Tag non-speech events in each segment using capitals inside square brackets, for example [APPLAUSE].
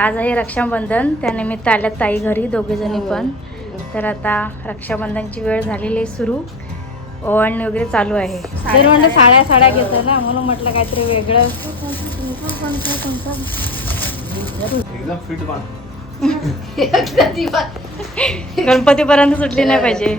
आज आहे रक्षाबंधन त्यानिमित्त आल्यात ताई घरी दोघे जणी पण. तर आता रक्षाबंधनची वेळ झालेली आहे सुरू. ओवाळणी वगैरे चालू आहे. तर म्हटलं साड्या. साड्या घेतो ना म्हणून म्हटलं काहीतरी वेगळं. एकदम फिट बांध गणपतीपर्यंत सुटली नाही पाहिजे.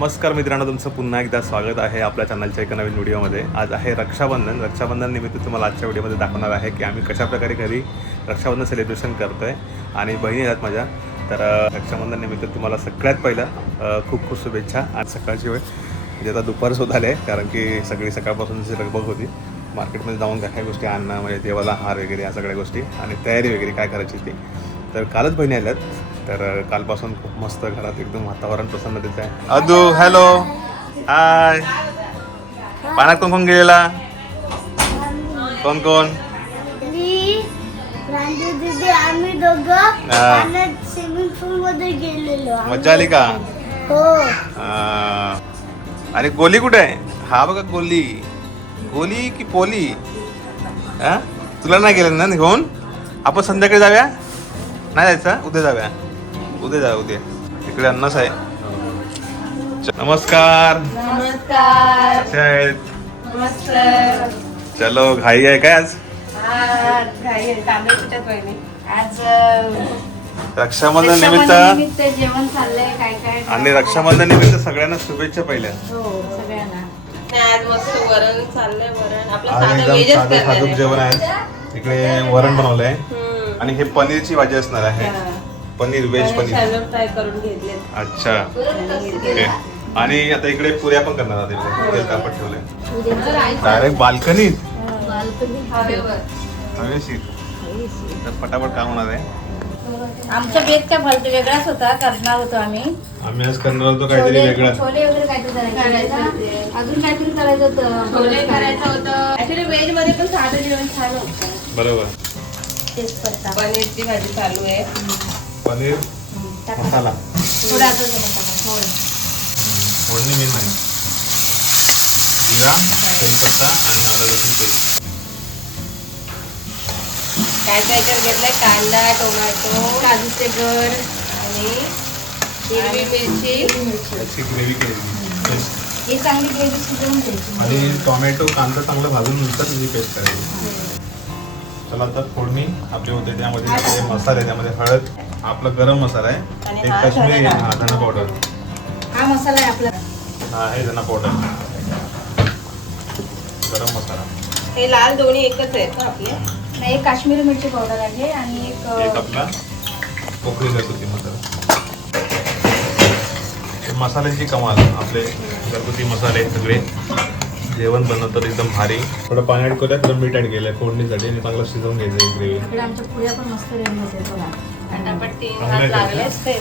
नमस्कार मित्रांनो तुमचं पुन्हा एकदा स्वागत आहे आपल्या चॅनलच्या एका नवीन व्हिडिओमध्ये आज आहे रक्षाबंधन. रक्षाबंधन निमित्त तुम्हाला आजच्या व्हिडिओमध्ये दाखवणार आहे की आम्ही कशाप्रकारे घरी रक्षाबंधन सेलिब्रेशन करतो आहे आणि बहिणी आहेत माझ्या. तर रक्षाबंधन निमित्त तुम्हाला सगळ्यात पहिलं खूप खूप शुभेच्छा आज सकाळची वेळ. म्हणजे आता दुपार आले आहे कारण की सगळी सकाळपासूनची लगबग होती मार्केटमध्ये जाऊन काय काय गोष्टी आणणं म्हणजे देवाला हार वगैरे या सगळ्या गोष्टी आणि तयारी वगैरे काय करायची ती तर कालच बहिणी आल्यात. तर कालपासून खूप मस्त घरात एकदम वातावरण प्रसन्नतेचं आहे. अदू हॅलो. हाय. पाण्यात कोण कोण गेलेला? कोण कोण? मज्जा आली का? हो. अ, आणि गोली कुठे आहे? हा बघा गोली. गोली की पोली? हा? तुला नाही गेलं ना घेऊन आपण संध्याकाळी जाऊया? नाही जायचं? उद्या जाऊया. उद्या जाऊया उद्या. तिकडे अन्नस आहे. नमस्कार. नमस्कार. कसे आहेत? चलो घाई आहे काय आज? रक्षाबंधन निमित्त. जेवण चाललंय. काय काय? आणि रक्षाबंधन निमित्त सगळ्यांना शुभेच्छा पहिल्या. हो सगळ्यांना. नाही, आज मस्त वरण चाललंय वरण. आपलं आज साधं साधं. जेवण आहे. इकडे वरण बनवलंय. आणि हे पनीरची भाजी असणार आहे. पनीर व्हेज आणि पनीर. शॅलो फ्राय करून घेतले अच्छा. ओके. आणि आता इकडे पुऱ्या पण करणार इकडे. तेल तापत ठेवलंय. डायरेक्ट बाल्कनीत हवेशीर तर पटापट काम होणार आहे. आमचा बेत काय फालतू वेगळाच होता. करणार होतो आम्ही. आम्ही आज करणार होतो काहीतरी वेगळं. छोले वगैरे काहीतरी करायचं. होतं. अजून काहीतरी करायचं होतं. छोले करायचं होतं. ऍक्च्युली व्हेजमध्ये पण साधं जेवण छान होतं. बरोबर. तेच पत्ता. पनीरची भाजी चालू आहे. पनीर मसाला. फोडणी मेन नाही. जिरा कढीपत्ता आणि आलं लसूण पेस्ट. काय काय तर घेतलंय? कांदा टोमॅटो काजूचे गर आणि हिरवी मिरची. त्याची ग्रेव्ही केलेली. पेस्ट. ही चांगली ग्रेव्ही शिजवून घ्यायची. आणि टोमॅटो कांदा चांगला भाजून नंतर त्याची पेस्ट करायची. चला आता फोडणी आपली होते त्यामध्ये. आपले मसाले त्यामध्ये हळद. आपला गरम मसाला आहे. एक हा काश्मीरी धना. हा धना पावडर हा मसाला आहे आपला. हा आहे धना पावडर गरम मसाला. हे लाल दोन्ही एकच आहेत आपले? नाही एक काश्मीरी मिरची पावडर आहे आणि एक एक आपला पोकळी घरगुती मसाला. हे मसाल्यांची कमाल. आपले घरगुती मसाले सगळे. जेवण बनवतात एकदम भारी. थोडं पाणी ऍड करूया थोडं मीठ ऍड केलंय फोडणीसाठी. आणि चांगलं शिजवून घ्यायचं ग्रेव्ही. आमच्या पुऱ्या पण मस्त पटापट तीन चांगलं हात आहे लागलेच ते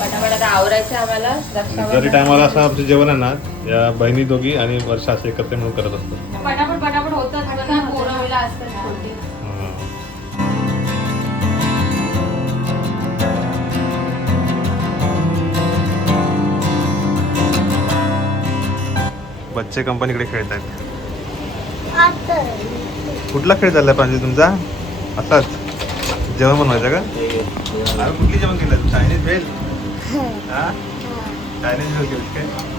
पटापट आता आवरायचं आम्हाला टायमाला असं आमचं जेवण आहे ना या बहिणी दोघी आणि वर्षा असे एकत्र म्हणून करत असतो पटापट पटापट होतं बच्चे कंपनीकडे खेळत आहेत कुठला खेळ चाललाय प्रांजल तुमचा? आताच. जेवण बनवायचं का? अरे कुठली जेवण केलं? चायनीज भेल हा. चायनीज भेल केलं काय?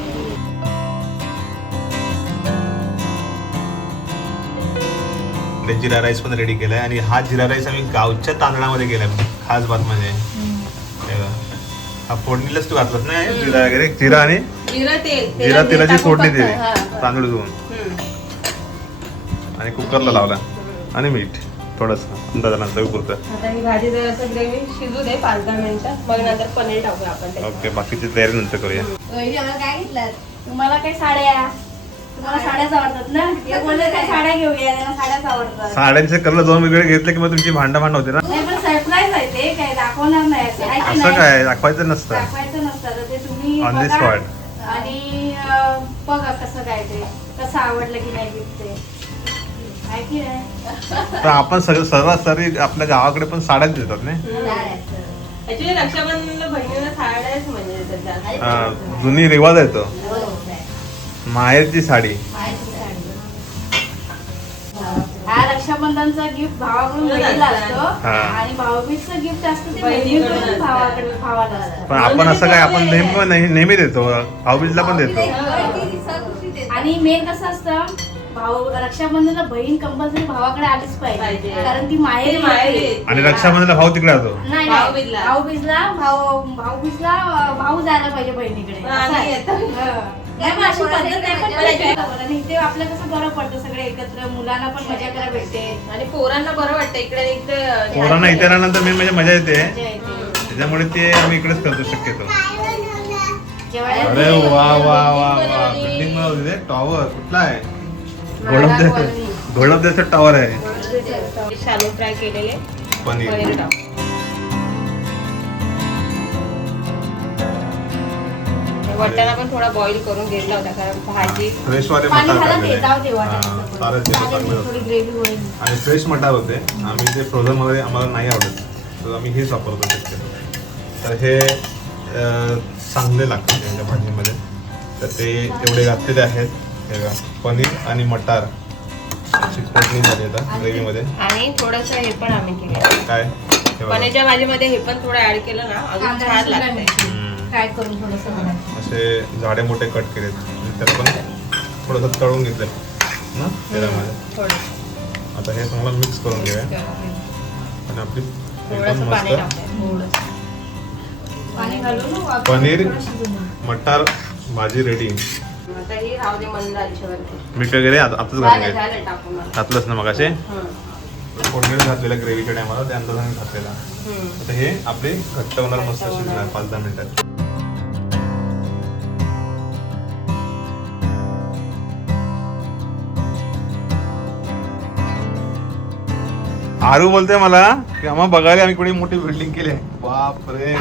जिरा राईस पण रेडी केलाय आणि हा जिरा राईस आम्ही गावच्या तांदळामध्ये केलाय. खास बात म्हणजे. हे फोडणीलाच तू घातलास ना? जिरा वगैरे जिरा आणि? जिरं तेल. जिरा तेलात तेलाची फोडणी दिली. तांदूळ धुवून. आणि कुकरला लावला. आणि मीठ. थोडस अंदाजानं चवी पुरतं. आता ही भाजी जर असं ग्रेव्ही शिजू दे पाच दहा मिनिटं. मग नंतर पनीर टाकूया आपण त्याच्यात. ओके बाकीची तयारी नंतर करूया. वहिनी आम्हाला काय घेतलं तुम्हाला काय साड्या? तुम्हाला साड्याच आवडतात ना? हे बोलले काय साड्या घेऊया? त्यांना साड्याच आवडतात. साड्यांचे कलर दोन वेगळे घेतले की मग तुमची भांडण भांड होते ना? नाही पण सरप्राईज आहे ते. काय दाखवणार नाही असं. आहे की असं नाही? काय? दाखवायचं नसतं. दाखवायचं नसतं. तर ते तुम्ही On the बघा. spot. आणि अं, बघा कसं काय ते. कसं आवडलं की नाही ते. तर आपण सगळं सर्वात आपल्या गावाकडे पण साड्याच देतात नाही? बहिणीला साड्याच म्हणजे हा, जुनी रिवाज आहे तो. माहेरची साडी. माहेरची साडी. हा रक्षाबंधनचा गिफ्ट भावाकडून बहिणीला असतो. हा. आणि भाऊबीजचं गिफ्ट असतं ते बहिणीकडून बहिणीकडून असतं. भावाकडे भावाला असतं. पण आपण असं काय आपण नेहमी नेहमी- नेहमी देतो. भाऊबीजला पण देतो. आणि मेन कसं असतं? भाऊ रक्षाबंधनला बहीण कंपल्सरी भावाकडे आलीच पाहिजे. पाहिजे. कारण ती माहेर. आणि रक्षाबंधनला भाऊ तिकडे राहतो. नाही भाऊबीजला. भाऊबीजला भाऊ भाऊबीजला अं, भाऊ जायला पाहिजे बहिणीकडे. असं आणि आहे. येतं. हं. नाही मग अशी पद्धत पण. आणि इथे आपलं कसं बरं पडतं सगळे एकत्र. मुलांना पण मजा करायला भेटते. आणि पोरांना बरं वाटतं. इकडे इकडे पोरांना इथे राहिल्यानंतर मी म्हणजे मजा येते. मजा येते. त्याच्यामुळे ते आम्ही इकडेच करतो शक्यतो. जेवायला अरे वा वा वा वा. बिल्डिंग बनवली टॉवर कुठला आहे? घोडपदे घोडपद्याचं टॉवर आहे. शालो फ्राय केलेले. पनीर. वाटाणा पण थोडा बॉईल करून घेतला होता कारण भाजी फ्रेश वाले आणि फ्रेश मटार होते. आम्ही ते फ्रोझनमध्ये आम्हाला नाही आवडत तर आम्ही हेच वापरतो शक्यतो. तर हे चांगले लागते त्यांच्या भाजीमध्ये. तर ते एवढे घातलेले आहेत. हे पनीर आणि मटार फोडणी झाली आता ग्रेव्हीमध्ये. आणि थोडस हे पण आम्ही केलं. काय. पनीरच्या भाजीमध्ये हे पण थोडं ऍड केलं ना अजून छान लागतंय. करून थोडंसं असे झाडे मोठे कट केलेत. पण थोडंसं तळून घेतलं ना तेलामध्ये थोडं आता हे चांगलं मिक्स करून घेऊया. आणि आपली एकदम मस्त. पनीर. मटार भाजी रेडी आता ही राहू दे मंद आचेवरती. मीठ वगैरे आत- आताच घालून झालं घ्यायचं झालं टाकून मला. घातलंच ना मग असे हं. फोडणीला घातलेल्या ग्रेव्हीच्या टायमाला त्या अंदाजाने घातलेला हं. आता हे आपले घट्ट होणार मस्त शिजणार पाच दहा मिनिटात आरू बोलते मला की आम्हा बघायला आम्ही कुठे मोठी बिल्डिंग केली आहे बाप रे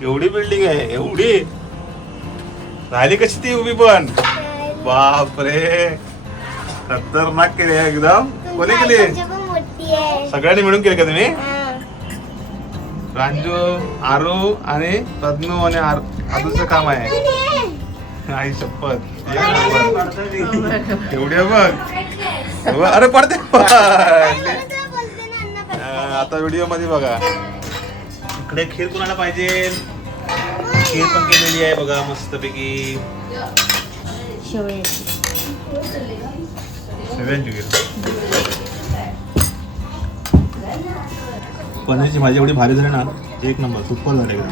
केवढी बिल्डिंग आहे एवढी राहिली कशी ती उभी पण? बाप रे खतरनाक केली एकदम. कोणी केली? पण मोठी आहे. सगळ्यांनी मिळून केली का तुम्ही? हा. रांजू आरू आणि तज्ञू आणि आर- आदूचं काम आहे. आई शपथ. एक नंबर. एवढी आहे बघ. अरे पडते आता व्हिडिओमध्ये बघा. इकडे खीर कुणाला पाहिजे? खीर पण केलेली आहे बघा मस्तपैकी शेवयाची खीर पनीरची भाजी एवढी भारी झाली ना एक नंबर सुपर झाले एकदम.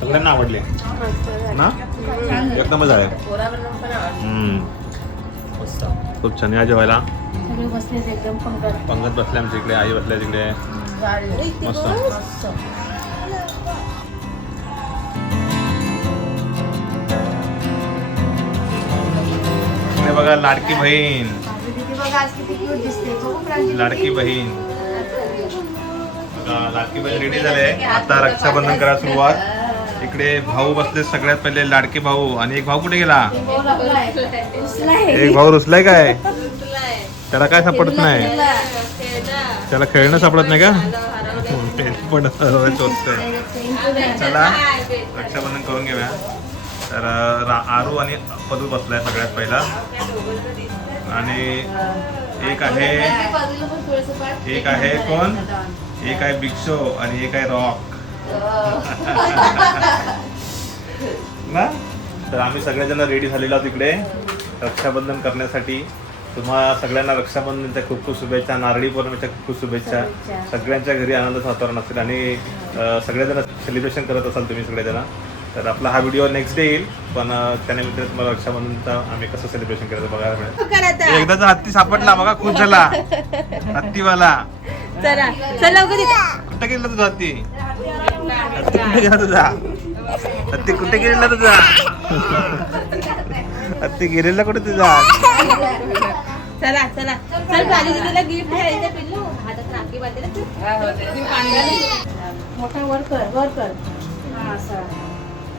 सगळ्यांना आवडले. ना? झाले. आवडतं. हम्म. मस्त. खूप छान या जेवायला सगळे बसलेत एकदम पंगत. पंगत बसल्या आमच्या इकडे आई बसल्या तिकडे. मस्त. बघा लाडकी बहीण. लाडकी बहीण. लाडकी बहीण रेडी झाले आता रक्षाबंधन करा सुरुवात. इकडे भाऊ बसले सगळ्यात पहिले लाडके भाऊ. आणि एक भाऊ कुठे गेला? एक भाऊ रुसलाय काय? त्याला काय सापडत नाही. त्याला खेळणं सापडत नाही का? [LAUGHS] पण चला रक्षाबंधन करून घेऊया. तर आरू आणि पदू बसलाय सगळ्यात पहिला आणि एक आहे. एक आहे कोण? एक आहे बिग शो आणि एक आहे रॉक [LAUGHS] ना तर आम्ही सगळेजण रेडी झालेलो आहोत इकडे रक्षाबंधन करण्यासाठी तुम्हा सगळ्यांना रक्षाबंधनच्या खूप खूप शुभेच्छा नारळी पौर्णिमेच्या खूप खूप शुभेच्छा. सगळ्यांच्या घरी आनंदाचं वातावरण असेल आणि सगळेजण सेलिब्रेशन करत असाल तुम्ही सगळेजण तर आपला हा व्हिडिओ नेक्स्ट डे येईल. पण त्यानिमित्त तुम्हाला रक्षाबंधनचा आम्ही कसं सेलिब्रेशन करायचं बघायला मिळेल. कर आता. एकदाचा हत्ती सापडला बघा खुश झाला हत्तीवाला. चला चल. कुठे गेला तुझा हत्ती? हत्ती कुठे गेला तुझा? हत्ती कुठे गेलेला तुझा? हत्ती गेलेला कुठे तुझा? चला चला. चल तुला गिफ्ट द्यायचं पिल्लू. हातात राखी बांधते ना तू. मोठा वर कर वर कर. हा असं.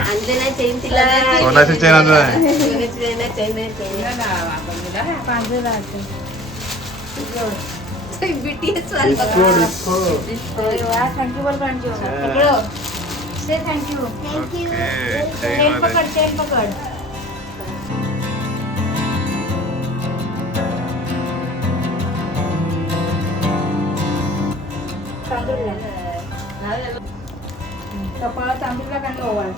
आणले नाही चेन तिला सोनाची चेन आणलं आहे बीटीएस थँक्यू बोल प्रांजू से thank you thank you chain पकड चेन पकड तांदूळ तांदूळ टाक आणि ओवाळ?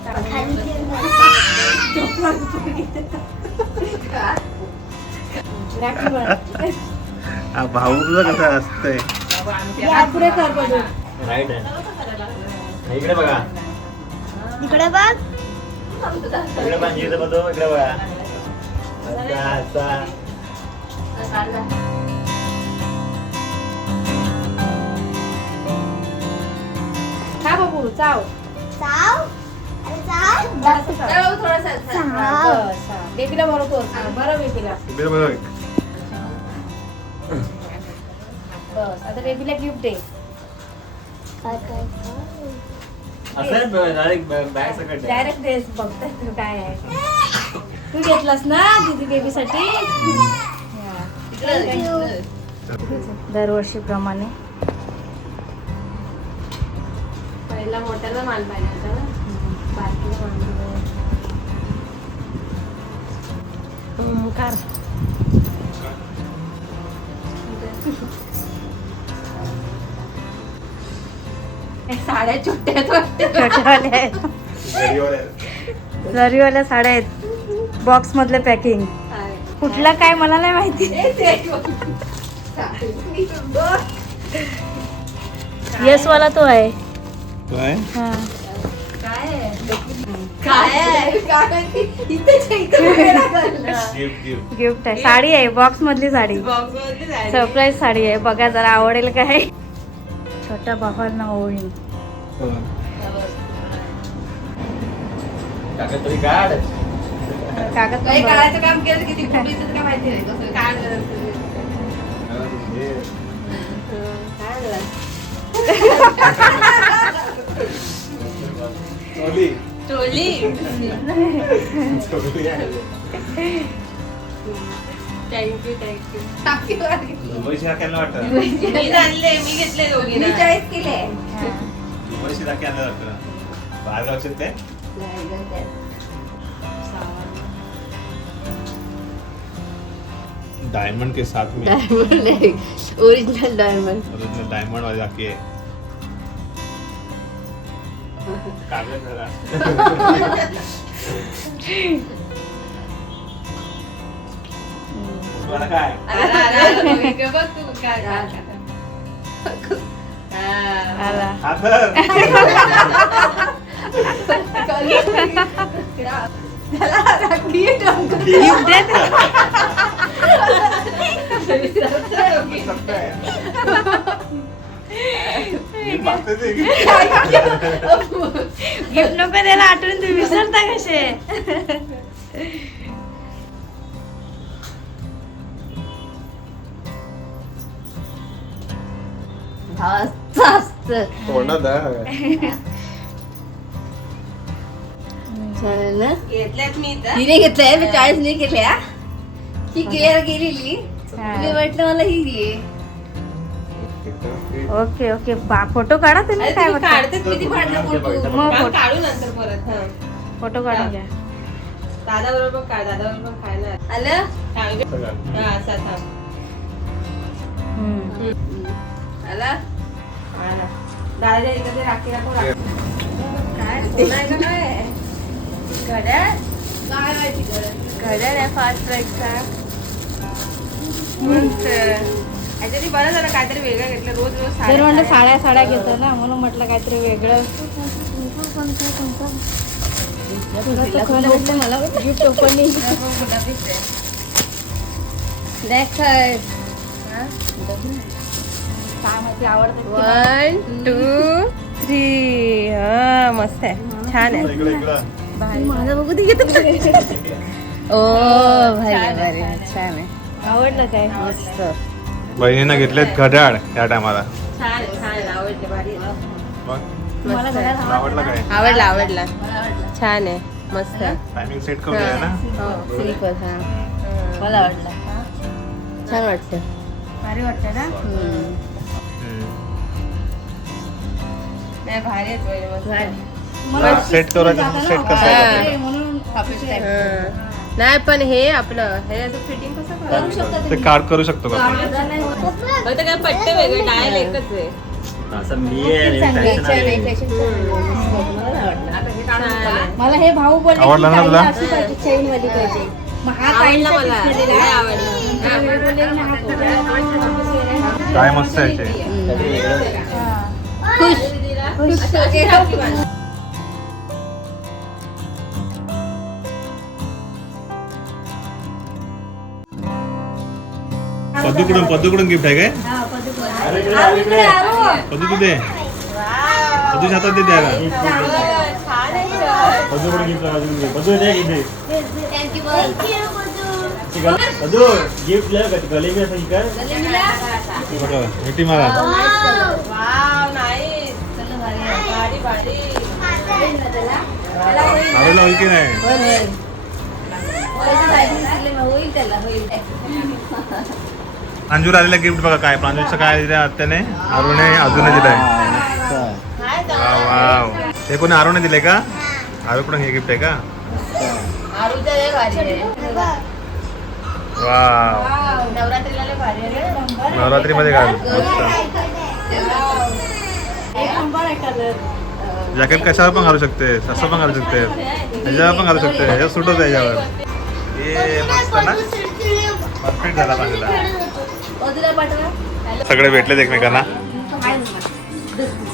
भाऊ तुझं कसं असतंय? या पुढे कर बघू. राईट आहे. इकडे बघा. इकडे बघ. इकडे पाहिजे इकडे बघतो इकडे बघा. असा असा खा बघू चाव. बेबीला बरोबर बरं बेबीला बस आता बेबीला गिफ्ट दे काय काय असं डायरेक्ट बॅग सकट डायरेक्ट ड्रेस बघताय तू काय आहे तू घेतलास ना दीदी बेबीसाठी दरवर्षीप्रमाणे. पहिला मोठ्याला माल पाहिजे होता ना. बारकीला साड्या छोट्या आहेत वाटतं. साड्या आहेत. बॉक्स मधले पॅकिंग? कुठला काय मला नाही माहिती. येस वाला तो आहे. काय हा काय? काय? काय. गिफ्ट आहे साडी आहे बॉक्स मधली साडी. सरप्राईज साडी आहे बघा जरा आवडेल काय छोट्या बाबांना काढ कागद. काढायचं काम केलं किती काय माहिती नाही कसं काढलं चोली थँक्यू थँक्यू टाकी वाली. दुबईची दाखल वाटतं. मी आणले मी घेतले दोघी मी चॉईस केले. दुबईची दाखल आणलं वाटतं. बाहेर लक्षात ते डायमंड के साथ में. Original diamond. ओरिजिनल डायमंड वाली है कागज जरा तुम्हाला काय बघ तू काय आला हा तर. गिफ्ट दे मी मागते ते. [LAUGHS] गिफ्ट नको द्यायला आठवून तुम्ही विसरता कसे? तिने घेतलंय मी चॉईस नाही केल्या ही. गेअर गेलेली मी म्हटलं मला ही घे. Okay okay. बा फोटो काढा तुम्ही काय मग काढ- नंतर परत फोटो काढून घ्या. दादा बरोबर काय दादा बरोबर खायला. आलं. हा असा. आला? दादाच्या इकडे राखीला पण. काय? कोण आहे का काय घड्याळ काय माहिती घड्याळ घड्याळ आहे फास्ट ट्रॅकचा बरं झालं काहीतरी वेगळं घेतलं. रोज रोज साड्या- तर म्हणलं साड्या. घेतो ना म्हणून म्हटलं काहीतरी वेगळं. गिफ्ट ओपनिंग काय माहिती आवडतं वन टू थ्री हा मस्त आहे. छान आहे. इकडे इकडं. माझा बघू दे [LAUGHS] ओ भारी भारी छान आहे. आवडलं काय? मस्त. बहिणीनं घेतलेत घड्याळ या टायमाला. छान छान आवडले भारी. आवडला काय? आवडला आवडला. छान आहे मस्त. टायमिंग सेट करून दिलाय ना? हो हा. मला आवडला. छान वाटतं. भारी वाटतं ना. नाही भारी आहेत सेट करायचं सेट ते. म्हणून. नाही पण हे आपलं हे फिटिंग कसं करू शकतो ते कार्ड करू शकतो का आपण काय पट्टे वेगळे डायल एकच आहे असं मी. मला हे भाऊ बोलले आवडला ना तुला? चैन वाली पाहिजे मग हा आवडला मला. लय आवडला हा, हा. काय मस्त आहे ते. पद्दूकडून पद्दूकडून गिफ्ट आहे काय. पद्दू तू दे पद्दूच्या हातात दे द्यायला बदूकडे gift आहे, अजून. इथे. गिफ्ट लिहा असं मिठी मारा. वाव. नाईस भारी भारी आरोला होईल. की नाही? अंजूर आलेला गिफ्ट बघा काय प्रांजूचं काय दिलं आत्याने? अरुणे अजूनही दिलंय वाव, वाव. हे कोणी अरुणे दिले का? अरुकडून हे गिफ्ट आहे का? वाव नवरात्री मध्ये घाल. मस्त. जॅकेट कशावर पण घालू शकते असं पण घालू शकते. ह्याच्यावर पण घालू शकते ह्याच्यावर सुटत आहे याच्यावर. ये मस्त ना? परफेक्ट झाला पाहिजे. पाठवा. सगळे भेटलेत एकमेकांना.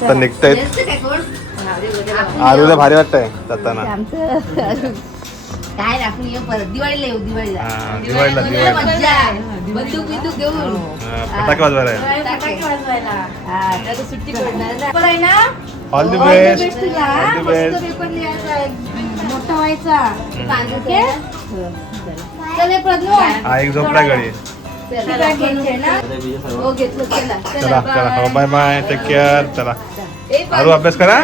तर निघतायत. आरूला भारी वाटतंय जाताना. काय आपण ये परत. दिवाळीला येऊ दिवाळीला. हा, दिवाळीला दिवाळीला मज्जा? आहे. बंदूक बिंदूक घेऊन. हा, फटाके वाजवायला आहे. टाकाकी वाजवायला. हा त्याला सुट्टी पडणार ना पेपर आहे ना. All the All the best best. तुला. ऑल द मस्त बेस्ट पेपर लिहायचा आहे. मोठा व्हायचा. ओके? चले. प्रज्ञू हा एक झोपला घरी. चला चला चला हो बाय बाय टेक केअर चला ए, आरू अभ्यास करा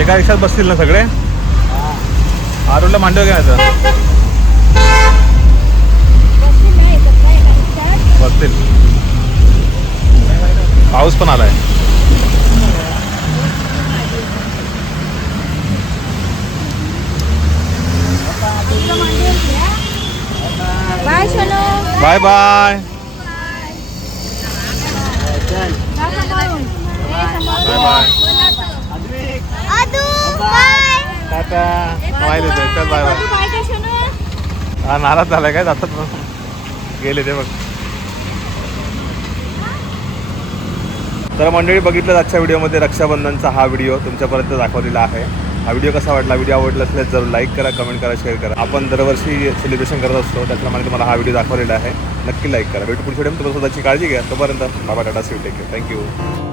एका रिक्षात बसतील ना सगळे? आरूला मांडव घ्यायचं बसतील पाऊस पण आलाय bye Sonu bye bye bye bye bye. टाटा चल बाय बाय हा नाराज झालाय काय? जातात मग. गेले ते बघ. तर मंडळी बघितलं आजच्या व्हिडिओमध्ये रक्षाबंधनचा हा व्हिडिओ तुमच्यापर्यंत दाखवलेला आहे. हा व्हिडिओ कसा वाटला? व्हिडिओ आवडला असेल जर लाईक करा कमेंट करा शेअर करा. आपण दरवर्षी सेलिब्रेशन करत असतो त्याप्रमाणे तुम्हाला हा व्हिडिओ दाखवलेला आहे. नक्की लाईक करा. भेटू पुढच्या व्हिडिओ तुम्हाला स्वतःची काळजी घ्या. तोपर्यंत बाबा टाटा सी टेक थँक्यू